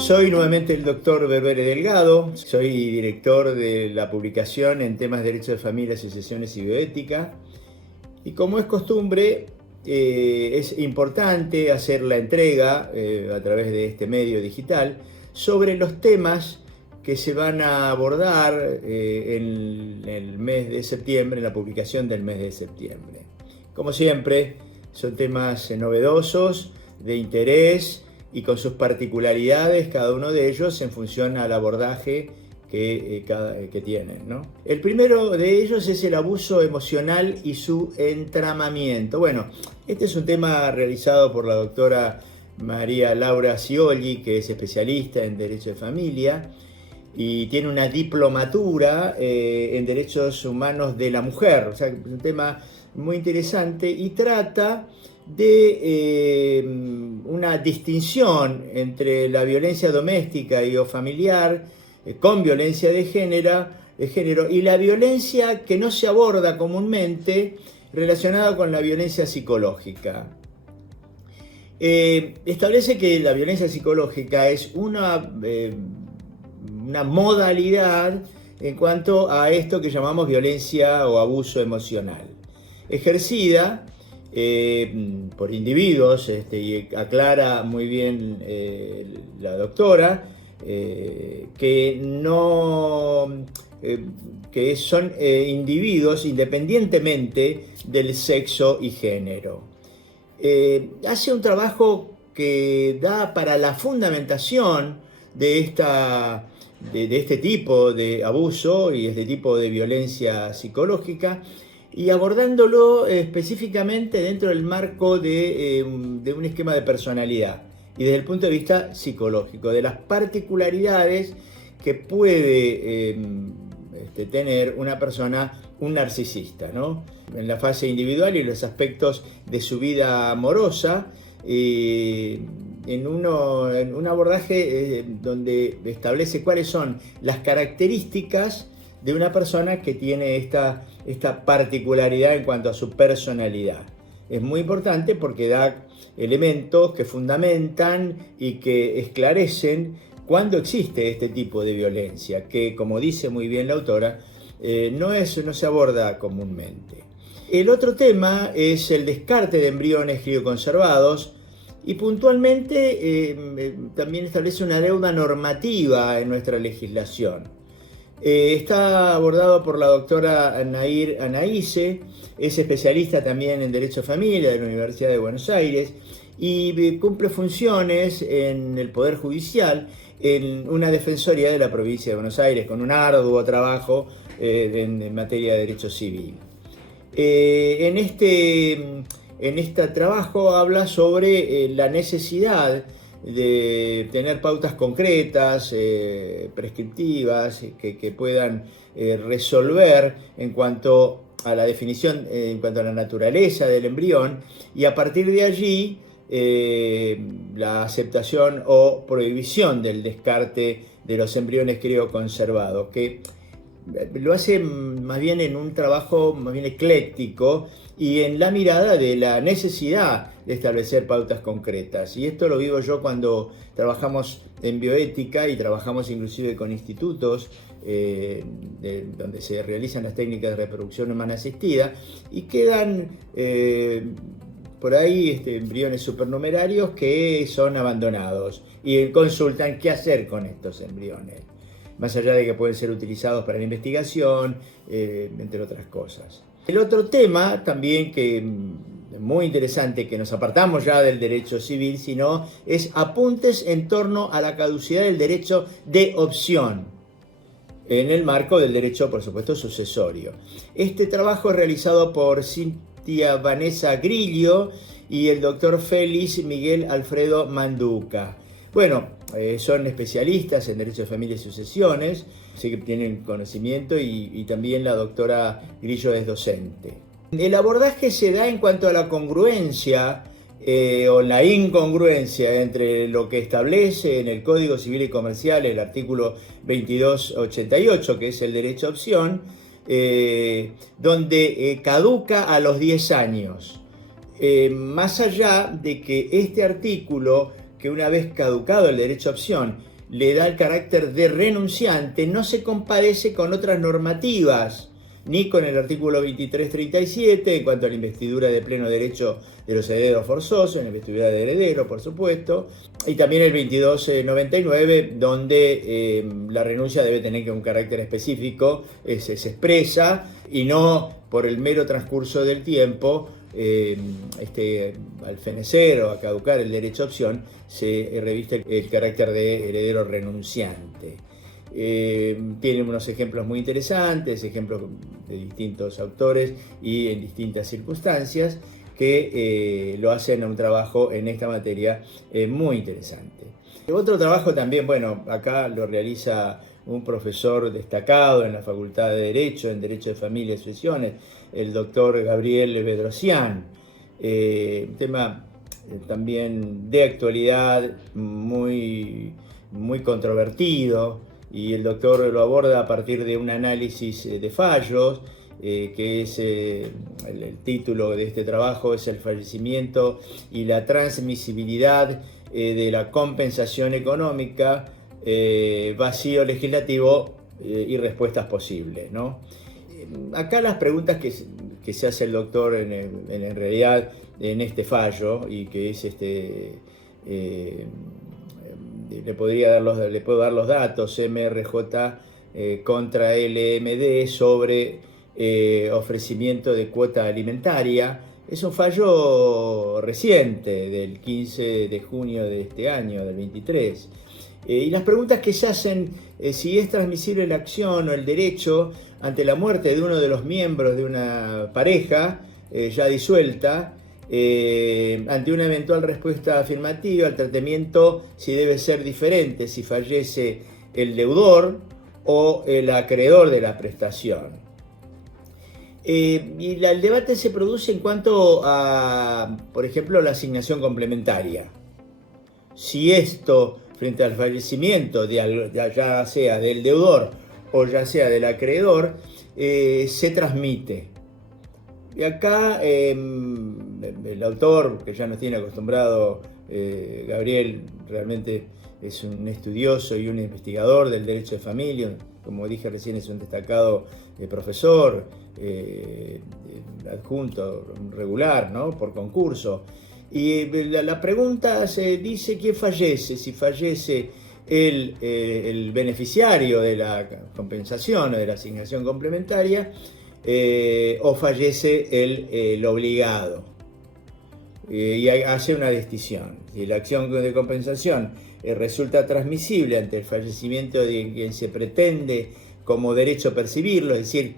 Soy nuevamente el doctor Berbere Delgado, soy director de la publicación en temas de derecho de familia, sucesiones y bioética. Y como es costumbre, es importante hacer la entrega a través de este medio digital sobre los temas que se van a abordar en el mes de septiembre, en la publicación del mes de septiembre. Como siempre, son temas novedosos, de interés y con sus particularidades, cada uno de ellos en función al abordaje que tienen, ¿no? El primero de ellos es el abuso emocional y su entramamiento. Bueno, este es un tema realizado por la doctora María Laura Scioli, que es especialista en Derecho de Familia y tiene una diplomatura en Derechos Humanos de la Mujer. O sea, es un tema muy interesante y trata de una distinción entre la violencia doméstica y o familiar con violencia de género y la violencia que no se aborda comúnmente relacionada con la violencia psicológica. Establece que la violencia psicológica es una modalidad en cuanto a esto que llamamos violencia o abuso emocional, ejercida por individuos, y aclara muy bien la doctora que son individuos independientemente del sexo y género. Hace un trabajo que da para la fundamentación de este tipo de abuso y este tipo de violencia psicológica, y abordándolo específicamente dentro del marco de un esquema de personalidad y desde el punto de vista psicológico, de las particularidades que puede tener una persona, un narcisista, ¿no? En la fase individual y los aspectos de su vida amorosa, en un abordaje donde establece cuáles son las características de una persona que tiene esta particularidad en cuanto a su personalidad. Es muy importante porque da elementos que fundamentan y que esclarecen cuándo existe este tipo de violencia, que, como dice muy bien la autora, no se aborda comúnmente. El otro tema es el descarte de embriones crioconservados y puntualmente también establece una deuda normativa en nuestra legislación. Está abordado por la doctora Nair Anaíse, es especialista también en Derecho de Familia de la Universidad de Buenos Aires y cumple funciones en el Poder Judicial en una defensoría de la provincia de Buenos Aires con un arduo trabajo en materia de derecho civil. En este trabajo habla sobre la necesidad de tener pautas concretas, prescriptivas, que puedan resolver en cuanto a la definición, en cuanto a la naturaleza del embrión, y a partir de allí la aceptación o prohibición del descarte de los embriones crioconservados, que lo hace más bien en un trabajo más bien ecléctico y en la mirada de la necesidad de establecer pautas concretas. Y esto lo vivo yo cuando trabajamos en bioética y trabajamos inclusive con institutos donde se realizan las técnicas de reproducción humana asistida y quedan por ahí embriones supernumerarios que son abandonados y consultan qué hacer con estos embriones, más allá de que pueden ser utilizados para la investigación, entre otras cosas. El otro tema también que es muy interesante, que nos apartamos ya del derecho civil, sino es apuntes en torno a la caducidad del derecho de opción, en el marco del derecho, por supuesto, sucesorio. Este trabajo es realizado por Cintia Vanessa Grillo y el doctor Félix Miguel Alfredo Manduca. Bueno, son especialistas en Derecho de Familia y Sucesiones, así que tienen conocimiento y también la doctora Grillo es docente. El abordaje se da en cuanto a la congruencia o la incongruencia entre lo que establece en el Código Civil y Comercial el artículo 2288, que es el derecho a opción, donde caduca a los 10 años. Más allá de que este artículo, que una vez caducado el derecho a opción le da el carácter de renunciante, no se compadece con otras normativas, ni con el artículo 2337 en cuanto a la investidura de pleno derecho de los herederos forzosos, en la investidura de heredero, por supuesto, y también el 2299, donde la renuncia debe tener un carácter específico, se expresa, y no por el mero transcurso del tiempo, al fenecer o a caducar el derecho a opción, se reviste el carácter de heredero renunciante. Tienen unos ejemplos muy interesantes, ejemplos de distintos autores y en distintas circunstancias que lo hacen a un trabajo en esta materia muy interesante. Otro trabajo también, bueno, acá lo realiza un profesor destacado en la Facultad de Derecho, en Derecho de Familia y Sucesiones, el doctor Gabriel Bedrosian. Un tema también de actualidad muy controvertido, y el doctor lo aborda a partir de un análisis de fallos, que es el título de este trabajo es el fallecimiento y la transmisibilidad de la compensación económica, vacío legislativo y respuestas posibles, ¿no? Acá las preguntas que se hace el doctor en realidad en este fallo, y que es le puedo dar los datos, MRJ contra LMD sobre ofrecimiento de cuota alimentaria. Es un fallo reciente del 15 de junio de este año, del 23. Y las preguntas que se hacen, si es transmisible la acción o el derecho ante la muerte de uno de los miembros de una pareja ya disuelta, ante una eventual respuesta afirmativa, el tratamiento si debe ser diferente, si fallece el deudor o el acreedor de la prestación. Y el debate se produce en cuanto a, por ejemplo, la asignación complementaria. Si esto, frente al fallecimiento, ya sea del deudor o ya sea del acreedor, se transmite. Y acá el autor, que ya nos tiene acostumbrado, Gabriel, realmente es un estudioso y un investigador del derecho de familia. Como dije recién, es un destacado profesor, adjunto regular, ¿no?, por concurso. Y la pregunta se dice: ¿quién fallece? Si fallece el beneficiario de la compensación o de la asignación complementaria, o fallece el obligado. Y hace una distinción. Si la acción de compensación resulta transmisible ante el fallecimiento de quien se pretende como derecho percibirlo, es decir,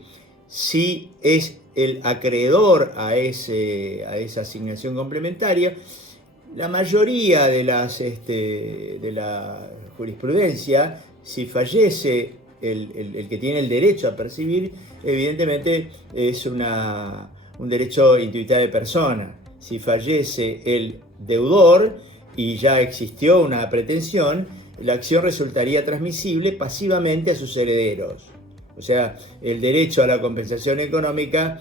si es el acreedor a esa asignación complementaria, la mayoría de la jurisprudencia, si fallece el que tiene el derecho a percibir, evidentemente es un derecho intuitivo de persona. Si fallece el deudor y ya existió una pretensión, la acción resultaría transmisible pasivamente a sus herederos. O sea, el derecho a la compensación económica,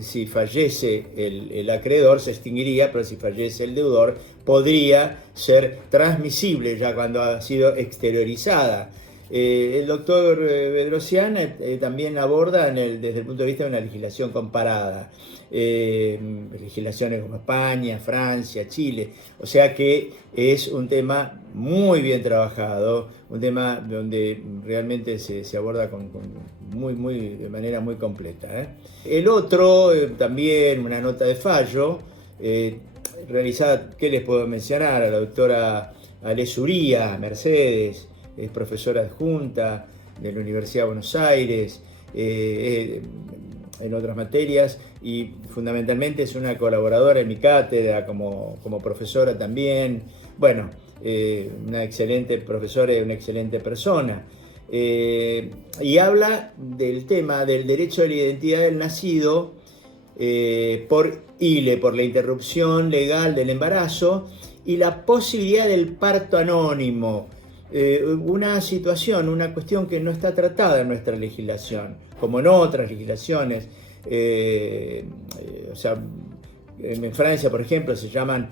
si fallece el acreedor, se extinguiría, pero si fallece el deudor, podría ser transmisible ya cuando ha sido exteriorizada. El doctor Bedrosian también aborda desde el punto de vista de una legislación comparada, legislaciones como España, Francia, Chile, o sea que es un tema muy bien trabajado, un tema donde realmente se aborda de manera muy completa. El otro, también una nota de fallo, realizada, ¿qué les puedo mencionar? A la doctora Alés Uría, Mercedes, es profesora adjunta de la Universidad de Buenos Aires, en otras materias, y fundamentalmente es una colaboradora en mi cátedra como profesora también. Bueno, una excelente profesora y una excelente persona. Y habla del tema del derecho a la identidad del nacido por ILE, por la interrupción legal del embarazo, y la posibilidad del parto anónimo. Una situación, una cuestión que no está tratada en nuestra legislación, como en otras legislaciones. O sea, en Francia, por ejemplo, se llaman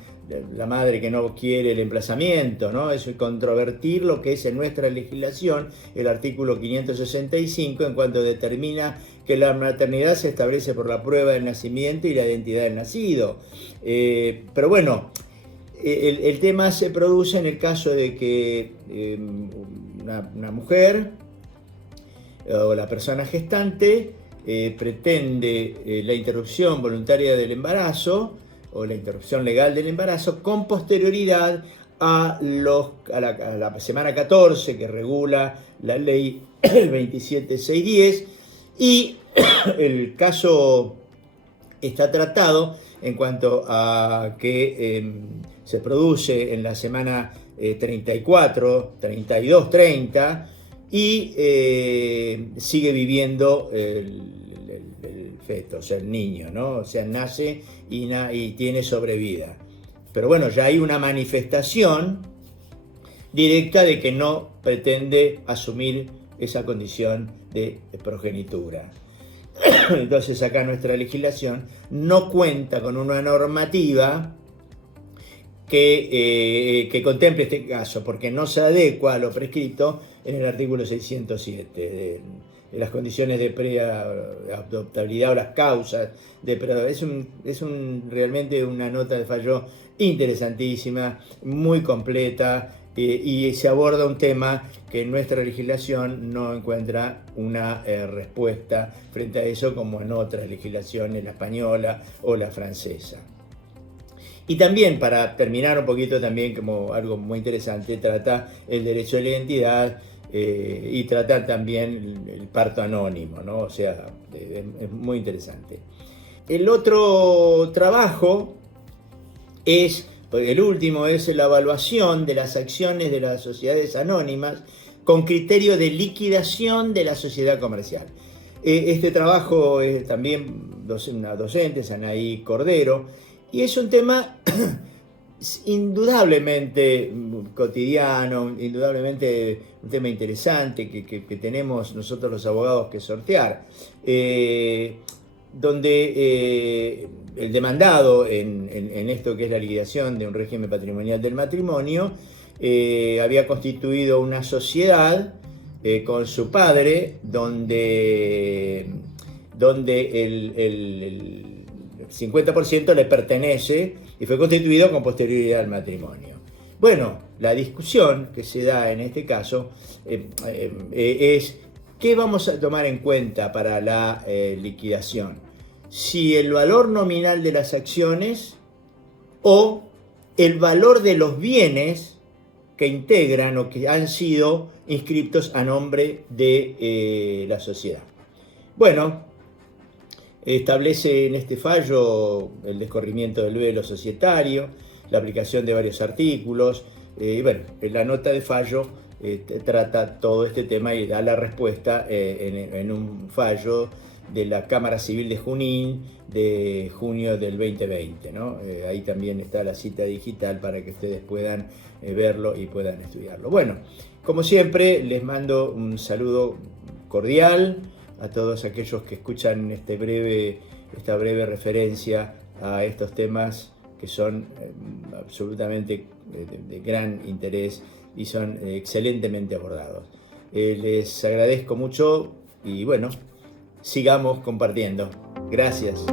la madre que no quiere el emplazamiento, ¿no? Eso es controvertir lo que es en nuestra legislación el artículo 565 en cuanto determina que la maternidad se establece por la prueba del nacimiento y la identidad del nacido. Pero bueno, el tema se produce en el caso de que una mujer o la persona gestante pretende la interrupción voluntaria del embarazo o la interrupción legal del embarazo con posterioridad a la semana 14 que regula la ley 27610, y el caso está tratado en cuanto a que se produce en la semana 34, 32, 30 y sigue viviendo el feto, o sea, el niño, ¿no? O sea, nace y tiene sobrevida. Pero bueno, ya hay una manifestación directa de que no pretende asumir esa condición de progenitura. Entonces acá nuestra legislación no cuenta con una normativa que contemple este caso, porque no se adecua a lo prescrito en el artículo 607 de las condiciones de preadoptabilidad o las causas de realmente una nota de fallo interesantísima, muy completa, y se aborda un tema que en nuestra legislación no encuentra una respuesta frente a eso como en otras legislaciones, la española o la francesa. Y también, para terminar un poquito también como algo muy interesante, trata el derecho de la identidad y trata también el parto anónimo, ¿no? O sea, es muy interesante. El otro trabajo el último es la evaluación de las acciones de las sociedades anónimas con criterio de liquidación de la sociedad comercial. Este trabajo es también una docente, Sanaí Cordero, y es un tema indudablemente cotidiano, indudablemente un tema interesante que tenemos nosotros los abogados que sortear, donde el demandado en esto que es la liquidación de un régimen patrimonial del matrimonio había constituido una sociedad con su padre donde el 50% le pertenece y fue constituido con posterioridad al matrimonio. Bueno, la discusión que se da en este caso es ¿qué vamos a tomar en cuenta para la liquidación? Si el valor nominal de las acciones o el valor de los bienes que integran o que han sido inscritos a nombre de la sociedad. Bueno, establece en este fallo el descorrimiento del velo societario, la aplicación de varios artículos. Bueno, la nota de fallo trata todo este tema y da la respuesta en un fallo de la Cámara Civil de Junín de junio del 2020, ¿no? Ahí también está la cita digital para que ustedes puedan verlo y puedan estudiarlo. Bueno, como siempre, les mando un saludo cordial a todos aquellos que escuchan esta breve referencia a estos temas que son absolutamente de gran interés y son excelentemente abordados. Les agradezco mucho y bueno, sigamos compartiendo. Gracias.